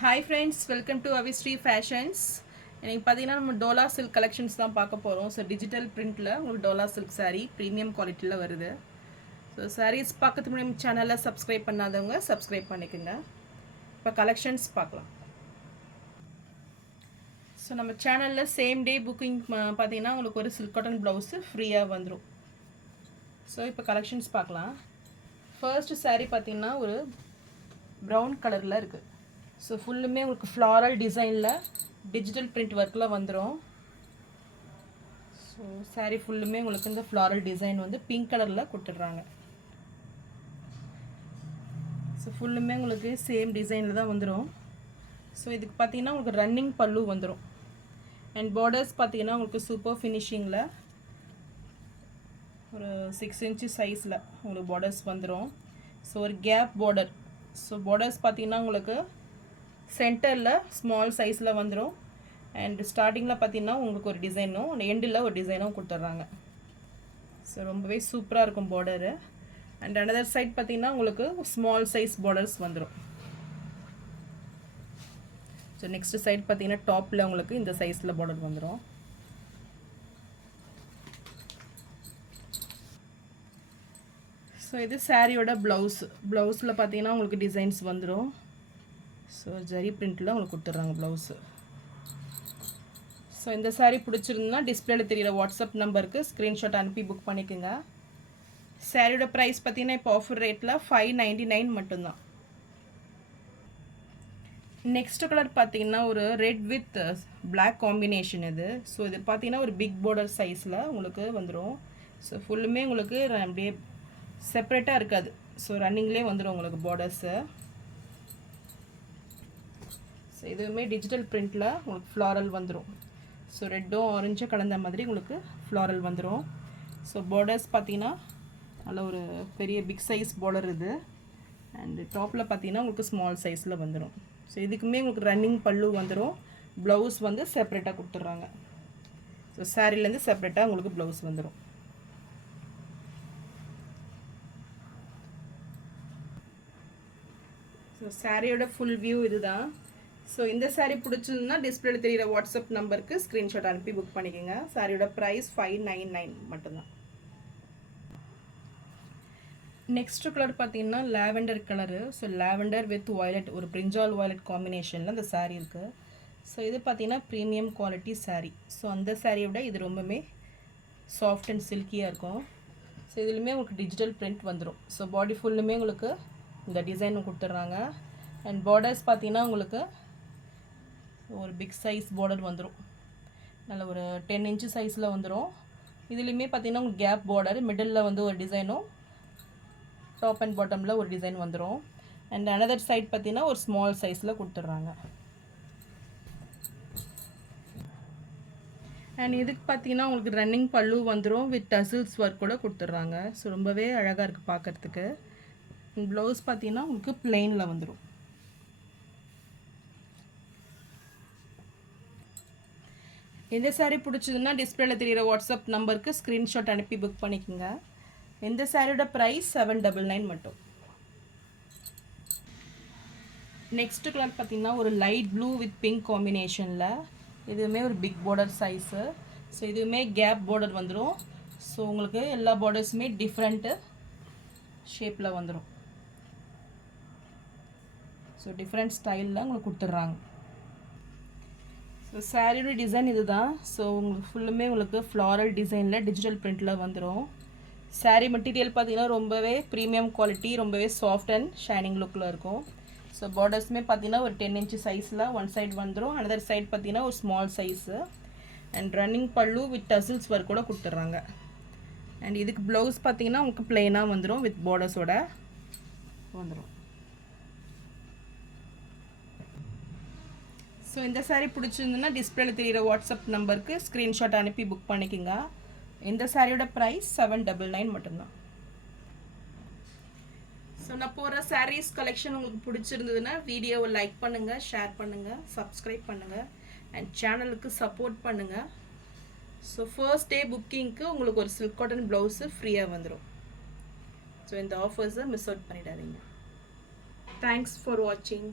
Hi friends, welcome to Avistri Fashions. இன்னைக்கு பார்த்தீங்கன்னா நம்ம டோலா சில்க் கலெக்ஷன்ஸ் தான் பார்க்க போகிறோம். ஸோ டிஜிட்டல் பிரிண்டில் உங்களுக்கு டோலா சில்க் saree ப்ரீமியம் குவாலிட்டியில் வருது. ஸோ sarees பார்க்கறதுக்கு முன்னாடி நம்ம சேனலை சப்ஸ்கிரைப் பண்ணாதவங்க சப்ஸ்கிரைப் பண்ணிக்கோங்க. இப்போ கலெக்ஷன்ஸ் பார்க்கலாம். ஸோ நம்ம சேனலில் சேம் டே புக்கிங் பார்த்தீங்கன்னா உங்களுக்கு ஒரு சில்க் காட்டன் ப்ளவுஸு ஃப்ரீயாக வந்துடும். ஸோ இப்போ கலெக்ஷன்ஸ் பார்க்கலாம். ஃபர்ஸ்ட் saree பார்த்தீங்கன்னா ஒரு ப்ரௌன் கலரில் இருக்குது. ஸோ ஃபுல்லுமே உங்களுக்கு ஃப்ளாரல் டிசைனில் டிஜிட்டல் பிரிண்ட் ஒர்க்கில் வந்துடும். ஸோ saree ஃபுல்லுமே உங்களுக்கு இந்த ஃப்ளாரல் டிசைன் வந்து பிங்க் கலரில் கொடுத்துட்றாங்க. ஸோ ஃபுல்லுமே உங்களுக்கு சேம் டிசைனில் தான் வந்துடும். ஸோ இதுக்கு பார்த்தீங்கன்னா உங்களுக்கு ரன்னிங் பல்லு வந்துடும். அண்ட் பார்டர்ஸ் பார்த்தீங்கன்னா உங்களுக்கு சூப்பர் ஃபினிஷிங்கில் ஒரு 6 இன்ச்சு சைஸில் உங்களுக்கு பார்டர்ஸ் வந்துடும். ஸோ ஒரு கேப் பார்டர். ஸோ பார்டர்ஸ் பார்த்தீங்கன்னா உங்களுக்கு சென்டரில் ஸ்மால் சைஸில் வந்துடும். அண்ட் ஸ்டார்டிங்கில் பார்த்தீங்கன்னா உங்களுக்கு ஒரு டிசைனும் அண்ட் எண்டில் ஒரு டிசைனும் கொடுத்துட்றாங்க. ஸோ ரொம்பவே சூப்பராக இருக்கும் பார்டரு. அண்ட் அனதர் சைட் பார்த்தீங்கன்னா உங்களுக்கு ஸ்மால் சைஸ் பார்டர்ஸ் வந்துடும். ஸோ நெக்ஸ்ட் சைட் பார்த்தீங்கன்னா டாப்பில் உங்களுக்கு இந்த சைஸில் பார்டர் வந்துடும். ஸோ இது சாரியோட ப்ளவுஸில் பார்த்தீங்கன்னா உங்களுக்கு டிசைன்ஸ் வந்துடும். ஸோ ஜரி பிரிண்டில் உங்களுக்கு கொடுத்துட்றாங்க ப்ளவுஸு. ஸோ இந்த saree பிடிச்சிருந்தா டிஸ்பிளேல தெரியிற வாட்ஸ்அப் நம்பருக்கு ஸ்க்ரீன்ஷாட் அனுப்பி புக் பண்ணிக்கோங்க. சாரியோட ப்ரைஸ் பார்த்தீங்கன்னா இப்போ ஆஃபர் ரேட்டில் 599 மட்டும்தான். நெக்ஸ்ட் கலர் பார்த்தீங்கன்னா ஒரு ரெட் வித் பிளாக் காம்பினேஷன் இது. ஸோ இது பார்த்தீங்கன்னா ஒரு பிக் பார்டர் சைஸில் உங்களுக்கு வந்துடும். ஸோ ஃபுல்லுமே உங்களுக்கு அப்படியே செப்பரேட்டாக இருக்காது. ஸோ ரன்னிங்லேயே வந்துடும் உங்களுக்கு பார்டர்ஸு. ஸோ இதுவுமே டிஜிட்டல் பிரிண்டில் உங்களுக்கு ஃப்ளாரல் வந்துடும். ஸோ ரெட்டும் ஆரஞ்சும் கலந்த மாதிரி உங்களுக்கு ஃப்ளாரல் வந்துடும். ஸோ பார்டர்ஸ் பார்த்தீங்கன்னா நல்ல ஒரு பெரிய பிக் சைஸ் பார்டர் இது. அண்டு டாப்பில் பார்த்தீங்கன்னா உங்களுக்கு ஸ்மால் சைஸில் வந்துடும். ஸோ இதுக்குமே உங்களுக்கு ரன்னிங் பல்லு வந்துடும். ப்ளவுஸ் வந்து செப்பரேட்டாக கொடுத்துட்றாங்க. ஸோ சாரிலேருந்து செப்பரேட்டாக உங்களுக்கு ப்ளவுஸ் வந்துடும். ஸோ சாரியோட ஃபுல் வியூ இதுதான். ஸோ இந்த saree பிடிச்சிருந்தா டிஸ்பிளேல தெரியிற வாட்ஸ்அப் நம்பருக்கு ஸ்க்ரீன்ஷாட் அனுப்பி புக் பண்ணிக்கோங்க. சாரியோட ப்ரைஸ் 599 மட்டும்தான். நெக்ஸ்ட் கலர் பார்த்தீங்கன்னா lavender colour. So lavender with violet, ஒரு பிரிஞ்சால் வயலட் காம்பினேஷனில் இந்த saree இருக்குது. ஸோ இது பார்த்தீங்கன்னா ப்ரீமியம் குவாலிட்டி saree. ஸோ அந்த சாரியை விட இது ரொம்பவே சாஃப்ட் அண்ட் சில்கியாக இருக்கும். ஸோ இதுலேயுமே உங்களுக்கு டிஜிட்டல் பிரிண்ட் வந்துடும். ஸோ பாடி ஃபுல்லுமே உங்களுக்கு இந்த டிசைன் கொடுத்துட்றாங்க. அண்ட் பார்டர்ஸ் பார்த்தீங்கன்னா உங்களுக்கு ஒரு பிக் சைஸ் பார்டர் வந்துடும். நல்ல ஒரு 10 இன்ச்சு சைஸில் வந்துடும். இதுலேயுமே பார்த்தீங்கன்னா உங்களுக்கு கேப் பார்டர், மிடில் வந்து ஒரு டிசைனும் டாப் அண்ட் பாட்டமில் ஒரு டிசைன் வந்துடும். அண்ட் அனதர் சைட் பார்த்தீங்கன்னா ஒரு ஸ்மால் சைஸில் கொடுத்துட்றாங்க. அண்ட் இதுக்கு பார்த்தீங்கன்னா உங்களுக்கு ரன்னிங் பல்லு வந்துடும் வித் டசில்ஸ் ஒர்க் கூட கொடுத்துட்றாங்க. ஸோ ரொம்பவே அழகாக இருக்குது பார்க்குறதுக்கு. ப்ளவுஸ் பார்த்தீங்கன்னா உங்களுக்கு பிளெயினில் வந்துடும். இந்த saree பிடிச்சதுன்னா டிஸ்பிளேல தெரியிற வாட்ஸ்அப் நம்பருக்கு ஸ்க்ரீன்ஷாட் அனுப்பி புக் பண்ணிக்கோங்க. இந்த சாரியோட ப்ரைஸ் 799 மட்டும். நெக்ஸ்ட் கலர் பார்த்தீங்கன்னா ஒரு லைட் ப்ளூ வித் பிங்க் காம்பினேஷனில். இதுவுமே ஒரு பிக் பார்டர் சைஸு. ஸோ இதுவுமே கேப் பார்டர் வந்துடும். ஸோ உங்களுக்கு எல்லா பார்டர்ஸுமே டிஃப்ரெண்ட்டு ஷேப்பில் வந்துடும். ஸோ டிஃப்ரெண்ட் ஸ்டைலில் உங்களுக்கு கொடுத்துட்றாங்க. ஸோ சாரியோட டிசைன் இது தான். ஸோ உங்களுக்கு ஃபுல்லுமே உங்களுக்கு ஃப்ளாரல் டிசைனில் டிஜிட்டல் பிரிண்டில் வந்துடும். சாரீ மெட்டீரியல் பார்த்தீங்கன்னா ரொம்பவே ப்ரீமியம் குவாலிட்டி, ரொம்பவே சாஃப்ட் அண்ட் ஷைனிங் லுக்கில் இருக்கும். ஸோ பார்டர்ஸுமே பார்த்தீங்கன்னா ஒரு 10 இன்ச்சு சைஸில் ஒன் சைட் வந்துடும். அனதர் சைட் பார்த்தீங்கன்னா ஒரு ஸ்மால் சைஸு. அண்ட் ரன்னிங் பல்லு வித் டசில்ஸ் ஒர்க் கூட கொடுத்துட்றாங்க. அண்ட் இதுக்கு ப்ளவுஸ் பார்த்தீங்கன்னா உங்களுக்கு பிளெயினாக வந்துடும் வித் பார்டர்ஸோட வந்துடும். ஸோ இந்த saree பிடிச்சிருந்துன்னா டிஸ்பிளேல தெரியிற வாட்ஸ்அப் நம்பருக்கு ஸ்க்ரீன்ஷாட் அனுப்பி புக் பண்ணிக்கோங்க. இந்த சாரியோட ப்ரைஸ் 799 மட்டும்தான். ஸோ நான் போகிற sarees கலெக்ஷன் உங்களுக்கு பிடிச்சிருந்ததுன்னா வீடியோவை லைக் பண்ணுங்கள், ஷேர் பண்ணுங்கள், சப்ஸ்கிரைப் பண்ணுங்கள் அண்ட் சேனலுக்கு சப்போர்ட் பண்ணுங்கள். ஸோ ஃபர்ஸ்ட் டே புக்கிங்க்கு உங்களுக்கு ஒரு சில்க் காட்டன் ப்ளவுஸு ஃப்ரீயாக வந்துடும். ஸோ இந்த ஆஃபர்ஸை மிஸ் அவுட் பண்ணிடாதீங்க. தேங்க்ஸ் ஃபார் வாட்சிங்.